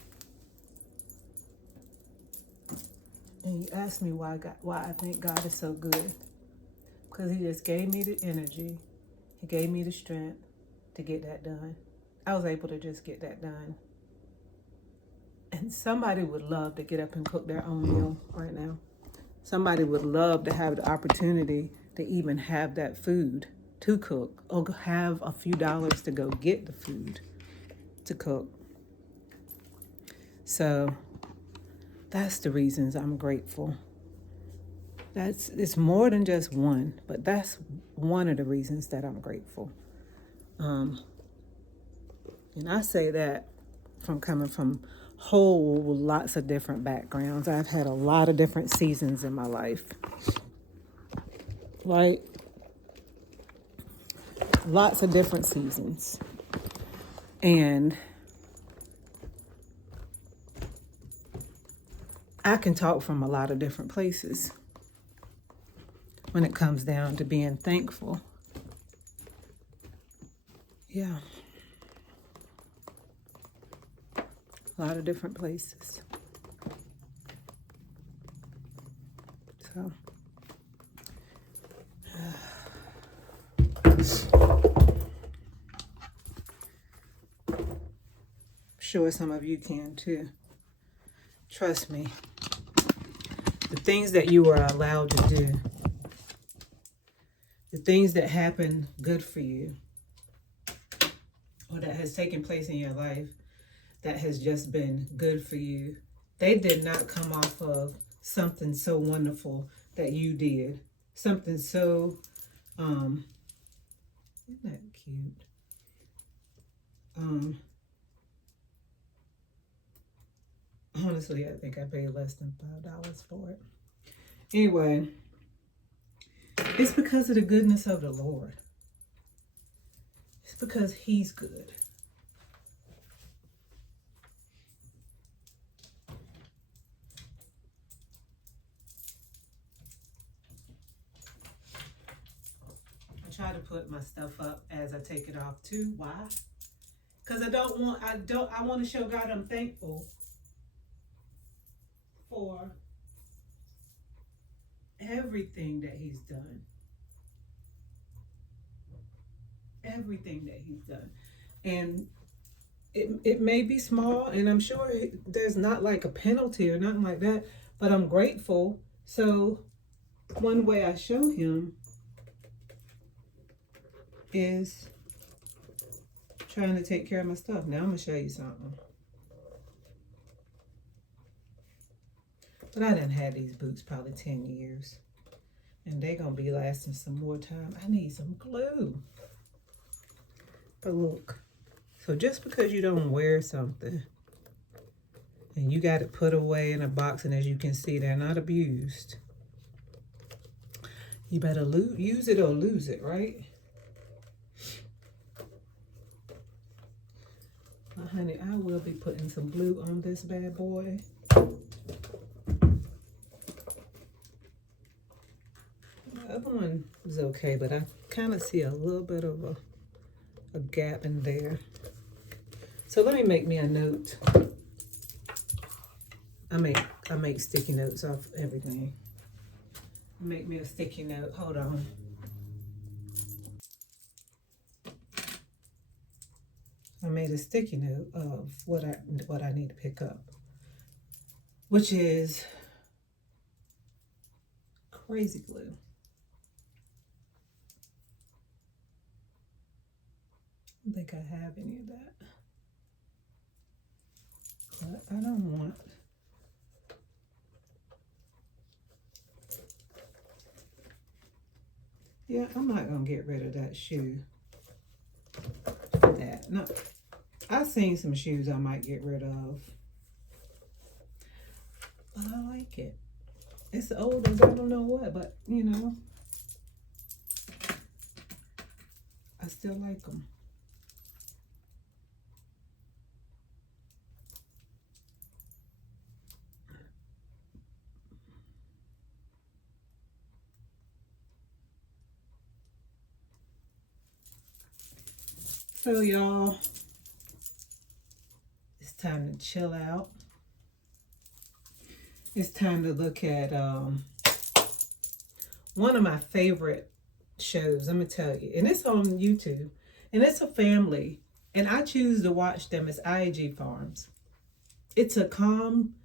And you asked me why I think God is so good. Because he just gave me the energy. He gave me the strength to get that done. I was able to just get that done. And somebody would love to get up and cook their own meal right now. Somebody would love to have the opportunity to even have that food to cook or have a few dollars to go get the food to cook. So that's the reasons I'm grateful. It's more than just one, but that's one of the reasons that I'm grateful. And I say that from coming from lots of different backgrounds. I've had a lot of different seasons in my life. Right? Lots of different seasons. And I can talk from a lot of different places when it comes down to being thankful. Yeah. A lot of different places. So. I'm sure some of you can too. Trust me. The things that you are allowed to do, the things that happen good for you, or that has taken place in your life that has just been good for you, they did not come off of something so wonderful that you did. Something so, isn't that cute? Honestly, I think I paid less than $5 for it. Anyway, it's because of the goodness of the Lord. It's because he's good. I try to put my stuff up as I take it off too. Why? Because I want to show God I'm thankful for everything that he's done. Everything that he's done. And it may be small, and I'm sure there's not like a penalty or nothing like that, but I'm grateful. So one way I show him is trying to take care of my stuff. Now I'm going to show you something. But I done had these boots probably 10 years. And they going to be lasting some more time. I need some glue. But look, so just because you don't wear something and you got it put away in a box, and as you can see, they're not abused, you better use it or lose it, right? Honey, I will be putting some blue on this bad boy. The other one is okay, but I kind of see a little bit of a gap in there. So let me make me a note. I make sticky notes off everything. Make me a sticky note. Hold on. I made a sticky note of what I need to pick up, which is crazy glue. I don't think I have any of that, but I don't want. Yeah, I'm not gonna get rid of that shoe for that. No, I've seen some shoes I might get rid of, but I like it. It's old as I don't know what, but you know, I still like them. So y'all, it's time to chill out. It's time to look at one of my favorite shows, I'm gonna tell you, and it's on YouTube, and it's a family, and I choose to watch them. As IAG Farms. It's a calm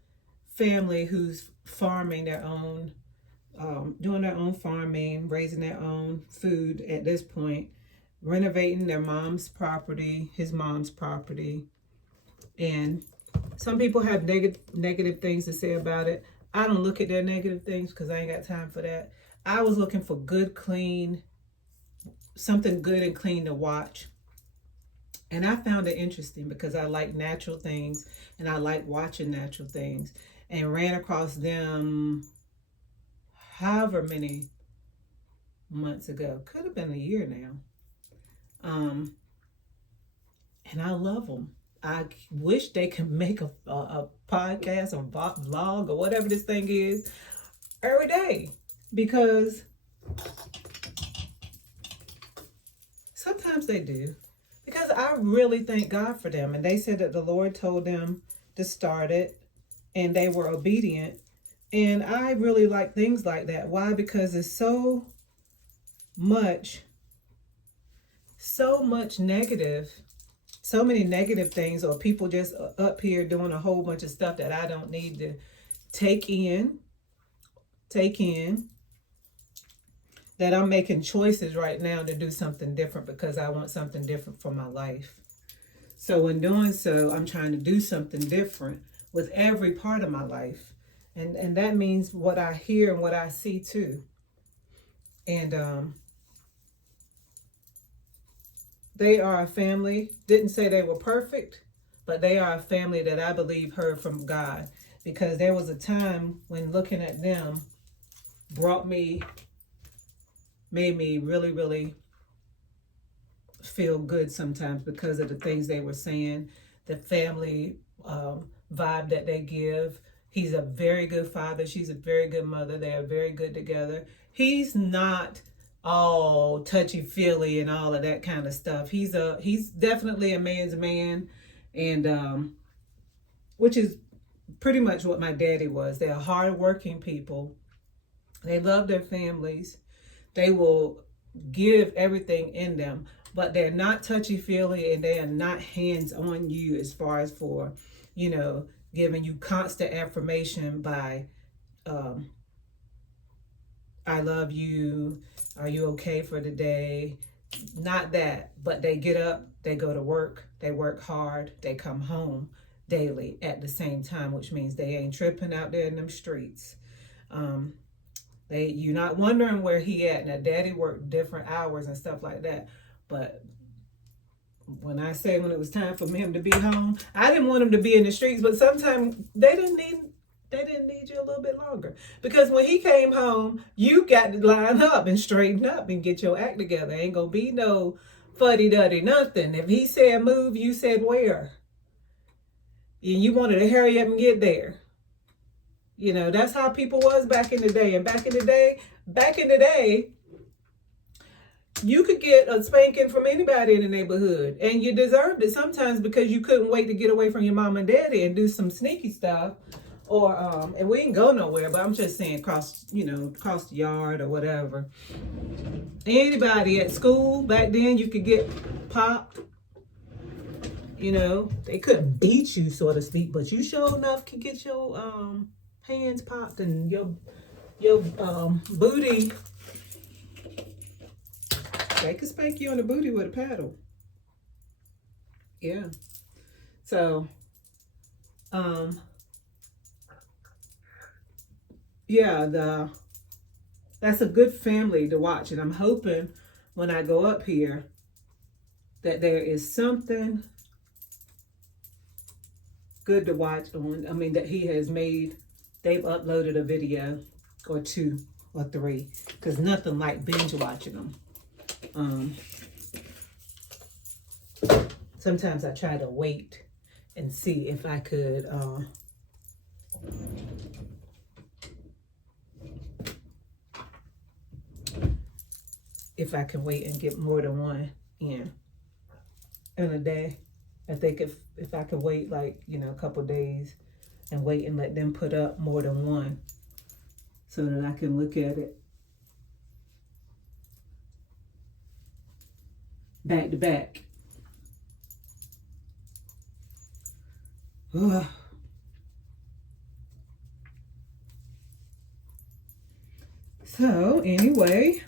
family who's farming their own, doing their own farming, raising their own food at this point, renovating their mom's property, his mom's property. And some people have negative things to say about it. I don't look at their negative things because I ain't got time for that. I was looking for good, clean, something good and clean to watch. And I found it interesting because I like natural things and I like watching natural things, and ran across them however many months ago. Could have been a year now. And I love them. I wish they could make a podcast or vlog or whatever this thing is every day, because sometimes they do. Because I really thank God for them. And they said that the Lord told them to start it and they were obedient. And I really like things like that. Why? Because there's so much negative, so many negative things, or people just up here doing a whole bunch of stuff that I don't need to take in, that I'm making choices right now to do something different because I want something different for my life. So in doing so, I'm trying to do something different with every part of my life. And that means what I hear and what I see too. And they are a family. Didn't say they were perfect, but they are a family that I believe heard from God, because there was a time when looking at them made me really, really feel good sometimes because of the things they were saying, the family vibe that they give. He's a very good father. She's a very good mother. They are very good together. He's not all touchy-feely and all of that kind of stuff. He's definitely a man's man, and which is pretty much what my daddy was. They're hard-working people. They love their families. They will give everything in them, but they're not touchy-feely, and they are not hands on you as far as for, giving you constant affirmation by, I love you, are you okay for the day? Not that, but they get up, they go to work, they work hard, they come home daily at the same time, which means they ain't tripping out there in them streets. You're not wondering where he at. Now, daddy worked different hours and stuff like that, but when I say when it was time for him to be home, I didn't want him to be in the streets, but sometimes they didn't need you a little bit longer. Because when he came home, you got to line up and straighten up and get your act together. Ain't gonna be no fuddy-duddy nothing. If he said move, you said where. And you wanted to hurry up and get there. You know, that's how people was back in the day. And back in the day, you could get a spanking from anybody in the neighborhood. And you deserved it sometimes because you couldn't wait to get away from your mom and daddy and do some sneaky stuff. Or, and we didn't go nowhere, but I'm just saying across the yard or whatever. Anybody at school back then, you could get popped. You know, they couldn't beat you, so to speak, but you sure enough could get your hands popped and your booty. They could spank you on the booty with a paddle. Yeah. So, yeah, that's a good family to watch, and I'm hoping when I go up here that there is something good to watch on. I mean, that he has made. They've uploaded a video or 2 or 3, because nothing like binge watching them. Sometimes I try to wait and see if I could wait and get more than one in a day. I think if I could wait like, a couple days and wait and let them put up more than one so that I can look at it back to back. So anyway,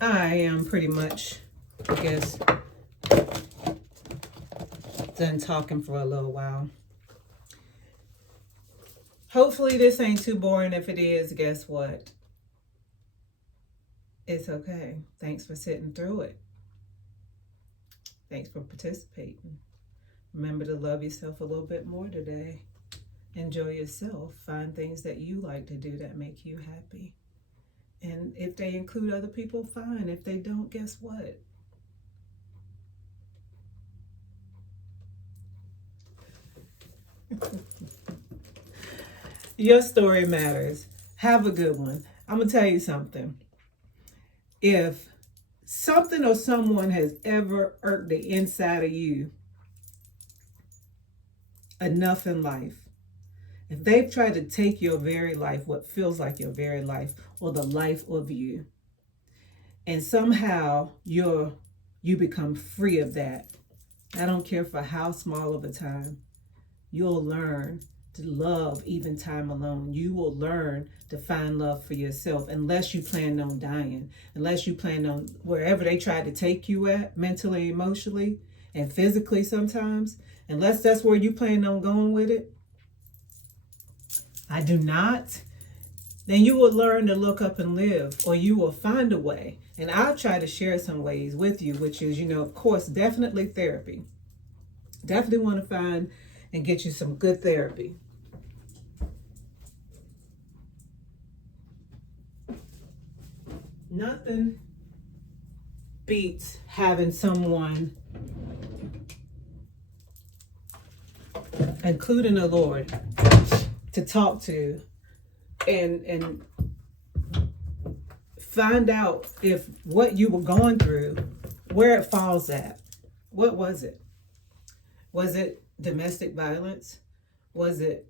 I am pretty much, I guess, done talking for a little while. Hopefully this ain't too boring. If it is, guess what? It's okay. Thanks for sitting through it. Thanks for participating. Remember to love yourself a little bit more today. Enjoy yourself. Find things that you like to do that make you happy. And if they include other people, fine. If they don't, guess what? Your story matters. Have a good one. I'm going to tell you something. If something or someone has ever irked the inside of you enough in life, if they've tried to take your very life, what feels like your very life, or the life of you, and somehow you become free of that, I don't care for how small of a time, you'll learn to love even time alone. You will learn to find love for yourself, unless you plan on dying, unless you plan on wherever they try to take you at, mentally, emotionally, and physically sometimes, unless that's where you plan on going with it. I do not. Then you will learn to look up and live, or you will find a way. And I'll try to share some ways with you, which is, of course, definitely therapy. Definitely want to find and get you some good therapy. Nothing beats having someone, including the Lord, to talk to and find out if what you were going through, where it falls at. What was it? Was it domestic violence? Was it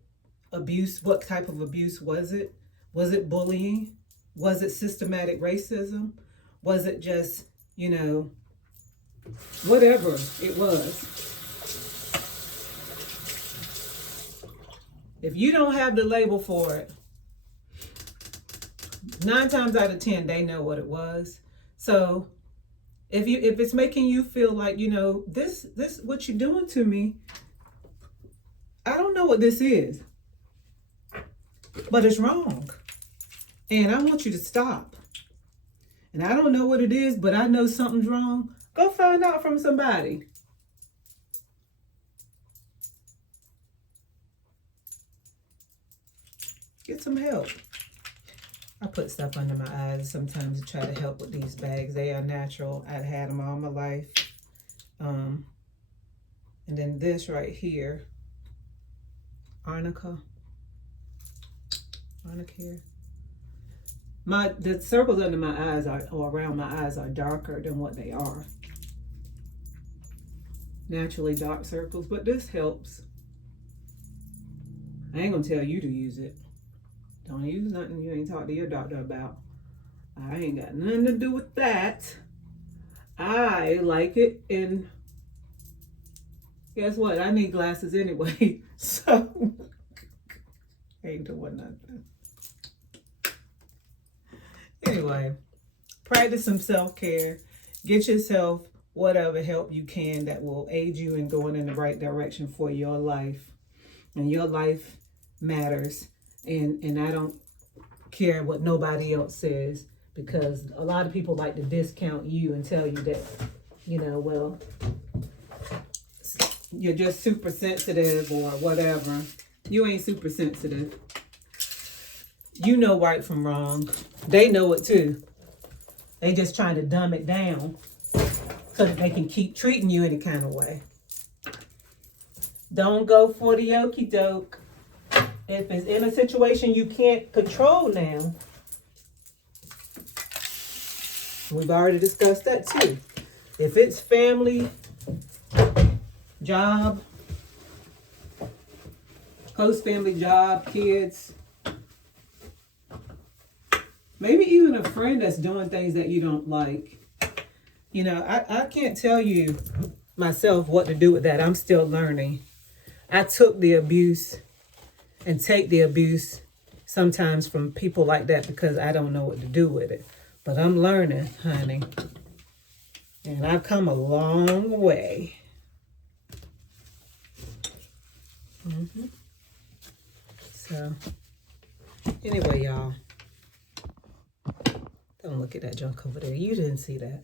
abuse? What type of abuse was it? Was it bullying? Was it systematic racism? Was it just, whatever it was? If you don't have the label for it, 9 times out of 10, they know what it was. So if it's making you feel like, this what you're doing to me, I don't know what this is, but it's wrong. And I want you to stop. And I don't know what it is, but I know something's wrong. Go find out from somebody. get some help. I put stuff under my eyes sometimes to try to help with these bags. They are natural. I've had them all my life. And then this right here, Arnica here. The circles under my eyes or around my eyes are darker than what they are. Naturally dark circles, but this helps. I ain't gonna tell you to use it. Don't use nothing you ain't talked to your doctor about. I ain't got nothing to do with that. I like it, and guess what? I need glasses anyway, so I ain't doing nothing. Anyway, practice some self-care. Get yourself whatever help you can that will aid you in going in the right direction for your life. And your life matters. And I don't care what nobody else says, because a lot of people like to discount you and tell you that, you know, well, you're just super sensitive or whatever. You ain't super sensitive. You know right from wrong. They know it too. They just trying to dumb it down so that they can keep treating you any kind of way. Don't go for the okie doke. If it's in a situation you can't control now, we've already discussed that too. If it's family, job, host family, job, kids, maybe even a friend that's doing things that you don't like. You know, I can't tell you myself what to do with that. I'm still learning. I took the abuse and take the abuse sometimes from people like that because I don't know what to do with it. But I'm learning, honey. And I've come a long way. So, anyway, y'all. Don't look at that junk over there. You didn't see that.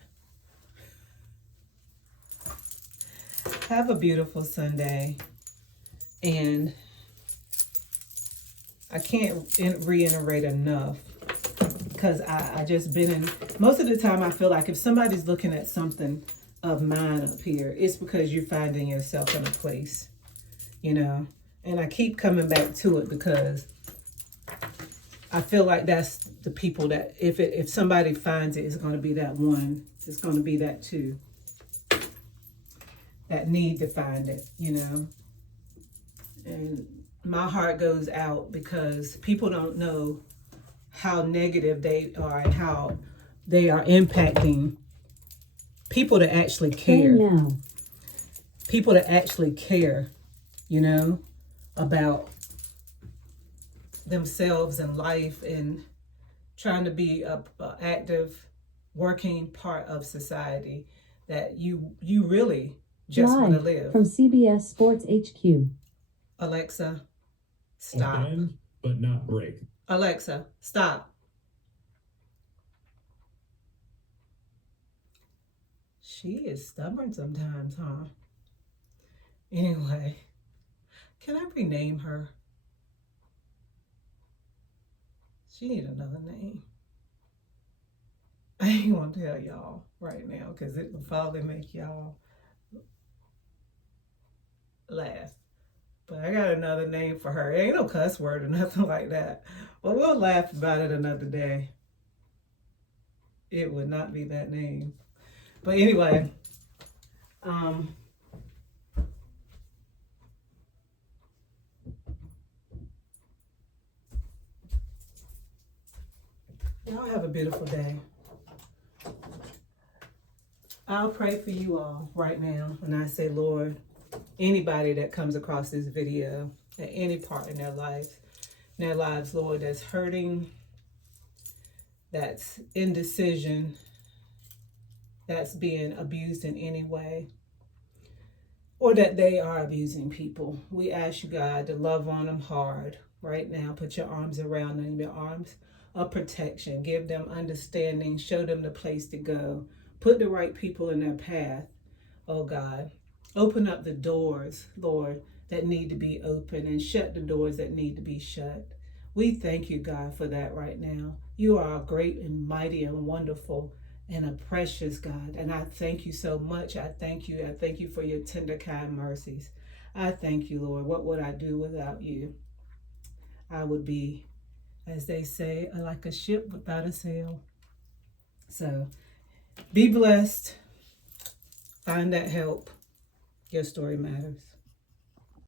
Have a beautiful Sunday. And I can't reiterate enough, because I just been in, most of the time I feel like if somebody's looking at something of mine up here, it's because you're finding yourself in a place, you know. And I keep coming back to it because I feel like that's the people that if somebody finds it, it's going to be that one. It's going to be that two that need to find it, you know. And my heart goes out because people don't know how negative they are and how they are impacting people that actually care. People that actually care, you know, about themselves and life and trying to be a active, working part of society that you really just want to live. From CBS Sports HQ. Alexa, stop. Bend, but not break. Alexa, stop. She is stubborn sometimes, huh? Anyway, can I rename her? She need another name. I ain't gonna tell y'all right now because it will probably make y'all laugh. But I got another name for her. It ain't no cuss word or nothing like that. But we'll laugh about it another day. It would not be that name. But anyway, y'all have a beautiful day. I'll pray for you all right now. And I say, Lord, anybody that comes across this video at any part in their lives, Lord, that's hurting, that's indecision, that's being abused in any way, or that they are abusing people. We ask you, God, to love on them hard right now. Put your arms around them, your arms of protection. Give them understanding. Show them the place to go. Put the right people in their path, oh God. Open up the doors, Lord, that need to be open and shut the doors that need to be shut. We thank you, God, for that right now. You are a great and mighty and wonderful and a precious God. And I thank you so much. I thank you. I thank you for your tender, kind mercies. I thank you, Lord. What would I do without you? I would be, as they say, like a ship without a sail. So be blessed. Find that help. Your story matters.